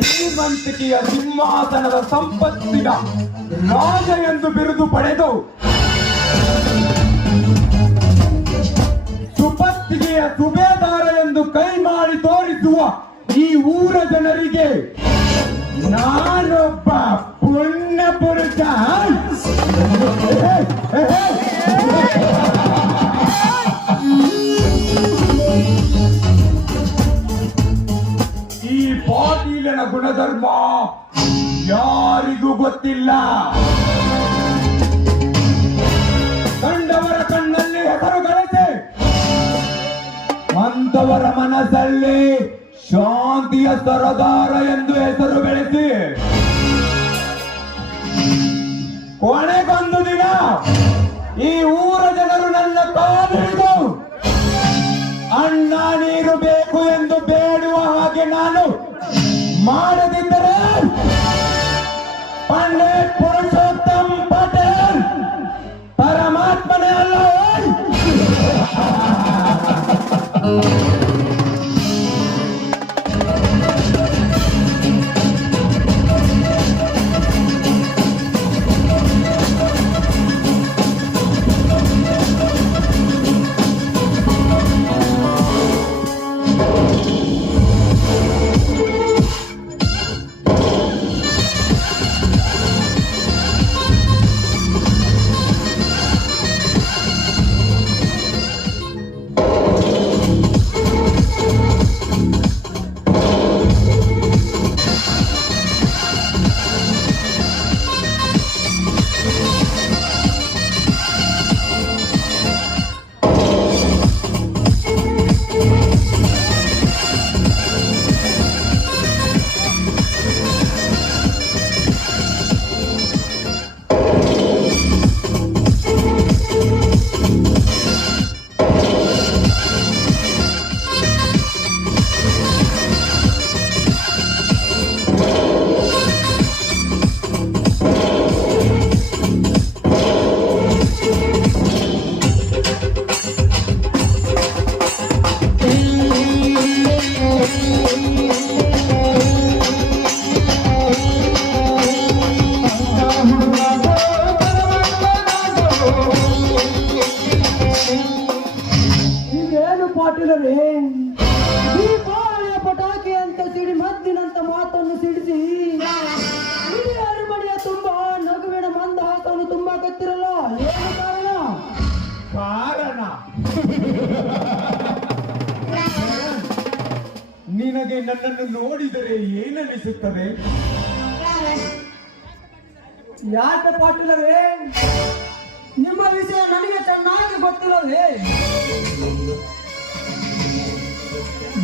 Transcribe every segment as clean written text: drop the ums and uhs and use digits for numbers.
ಶ್ರೀಮಂತಿಕೆಯ ಸಿಂಹಾಸನದ ಸಂಪತ್ತಿನ ರಾಜ ಎಂದು ಬಿರುದು ಪಡೆದು ಸುಪತ್ತಿಗೆಯ ಸುಬೇದಾರ ಎಂದು ಕೈ ಮಾಡಿ ತೋರಿಸುವ ಈ ಊರ ಜನರಿಗೆ ನಾನೊಬ್ಬ ಪುಣ್ಯ ಪುರುಷ. ಈ ಪಾಟೀಲನ ಗುಣಧರ್ಮ ಯಾರಿಗೂ ಗೊತ್ತಿಲ್ಲ. ಕಂಡವರ ಕಣ್ಣಲ್ಲಿ ಹೆಸರು ಗಳಿಸಿ ಅಂತವರ ಮನಸ್ಸಲ್ಲಿ ಶಾಂತಿಯ ಸರದಾರ ಎಂದು ಹೆಸರು ಬೆಳೆಸಿ ಕೊನೆಗೊಂದು ದಿನ ಈ ಊರ ಜನರು ನನ್ನ ಕಾಲಿಡಿದು ಅಣ್ಣ ನೀರು ಬೇಕು ಎಂದು ಬೇಡುವ ಹಾಗೆ ನಾನು ಮಾಡದಿದ್ದರೆ ಪಂಡಿತ್ ಪುರುಷೋತ್ತಮ್ ಪಟೇಲ್ ಪರಮಾತ್ಮನೇ ಅಲ್ಲ. ದೀಪಾವಳಿಯ ಪಟಾಕಿ ಅಂತ ಸಿಡಿ ಮದ್ದಿನಂತ ಮಾತನ್ನು ಸಿಡಿಸಿ ಇಡೀ ಅರಮನೆಯ ತುಂಬಾ ನಗುವಿನ ಮಂದಹಾಸವನ್ನು ತುಂಬಾ ಗೊತ್ತಿರಲ್ಲ. ಏನು ಕಾರಣ? ನಿನಗೆ ನನ್ನನ್ನು ನೋಡಿದರೆ ಏನನಿಸುತ್ತದೆ? ಯಾಕೆ ಪಾಟೀಲರೇ, ನಿಮ್ಮ ವಿಷಯ ನನಗೆ ಚೆನ್ನಾಗಿ ಗೊತ್ತಿಲ್ಲವೇ?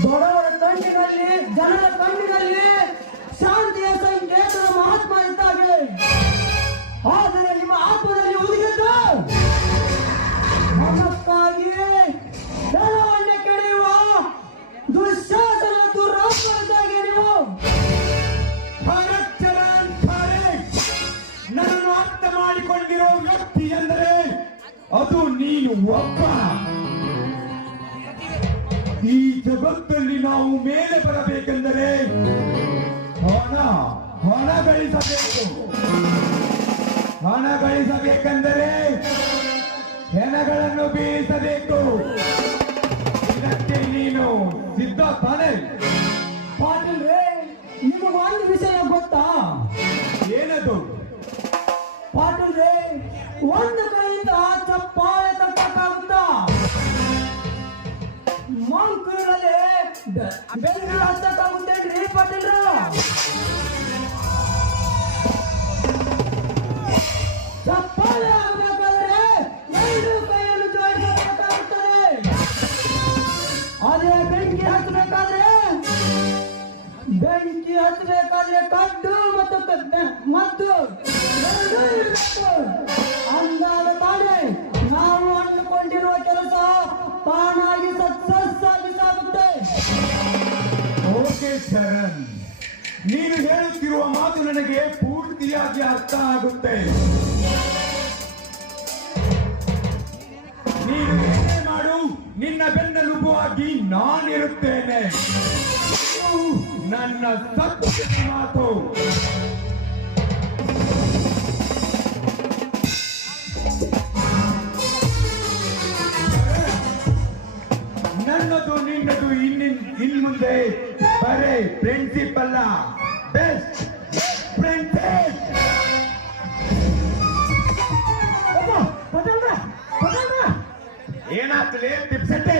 ಬಡವರ ಕಣ್ಣಿನಲ್ಲಿ, ಜನರ ಕಣ್ಣಿನಲ್ಲಿ ಶಾಂತಿಯ ಸಂಕೇತದ ಮಹಾತ್ಮ ಇದ್ದಾಗೆ, ಆದರೆ ನಿಮ್ಮ ಆತ್ಮದಲ್ಲಿ ಉಳಿದಿದ್ದು ಮನಕ್ಕಾಗಿ ಜನವನ್ನೇ ಕೆಡೆಯುವ ದುಶ್ಯಾಸನ ದುರಾತ್ಮರಿದ್ದಾಗೆ ನೀವು. ನನ್ನನ್ನು ಅರ್ಥ ಮಾಡಿಕೊಂಡಿರೋ ವ್ಯಕ್ತಿ ಎಂದರೆ ಅದು ನೀನು ಒಬ್ಬ. ಈ ಜಗತ್ತಲ್ಲಿ ನಾವು ಮೇಲೆ ಬರಬೇಕೆಂದರೆ ಹಣ ಗಳಿಸಬೇಕು. ಹಣ ಗಳಿಸಬೇಕೆಂದರೆ ಹೆಣಗಳನ್ನು ಬೀಳಿಸಬೇಕು. ಇದಕ್ಕೆ ನೀನು ಸಿದ್ಧ ತಾನೇ? ಪಾಟೀಲ್ರೇ, ನಿಮಗೊಂದು ವಿಷಯ ಗೊತ್ತಾ? ಏನದು? ಪಾಟೀಲ್ರೇ, ಒಂದು ಕೈಯಿಂದ ಚಪ್ಪಾಳೆ ತಟ್ಟಕ್ಕಾಗುತ್ತಾ? ಮಂಕುಗಳಲ್ಲಿ ಬೆಂಕಿ ಹಚ್ಚಕ್ಕಾಗುತ್ತೇನ್ರಿ ಪಾಟೀಲ್ರ? ಚಪ್ಪಾಳೆ ಆಗ್ಬೇಕಾದ್ರೆ ಎರಡು ಕೈಯನ್ನು ಜೋಡಿಸಬೇಕಾಗುತ್ತದೆ. ಅದೇ ಬೆಂಕಿ ಹಚ್ಚಬೇಕಾದ್ರೆ ಕಡ್ಡು ಮತ್ತು ಎರಡೂ ಇರಬೇಕು. ಅಂದಾಗ ತಾನೇ ನಾವು ಅಂದುಕೊಂಡಿರುವ ಕೆಲಸ ತಾನಾಗಿ ಸಕ್ಸಸ್ ಆಗಿ ಸಾಗುತ್ತೆ. ಓಕೆ ಶರಣ್, ನೀನು ಹೇಳುತ್ತಿರುವ ಮಾತು ನನಗೆ ಪೂರ್ತಿಯಾಗಿ ಅರ್ಥ ಆಗುತ್ತೆ. ನೀನು ಏನೇ ಮಾಡು, ನಿನ್ನ ಬೆನ್ನೆಲುಬಾಗಿ ನಾನಿರುತ್ತೇನೆ. ಇದು ನನ್ನ ಸತ್ಯದ ಮಾತು. ನನ್ನದು ನಿನ್ನದು ಇನ್ಮುಂದೆ ಬರೇ ಫ್ರೆಂಡ್ಶಿಪ್ ಅಲ್ಲ, ಬೆಸ್ಟ್ ಫ್ರೆಂಡ್ಶಿಪ್. ಏನಾಗ್ತಲೇ ತಿಪ್ಸಟ್ಟೆ?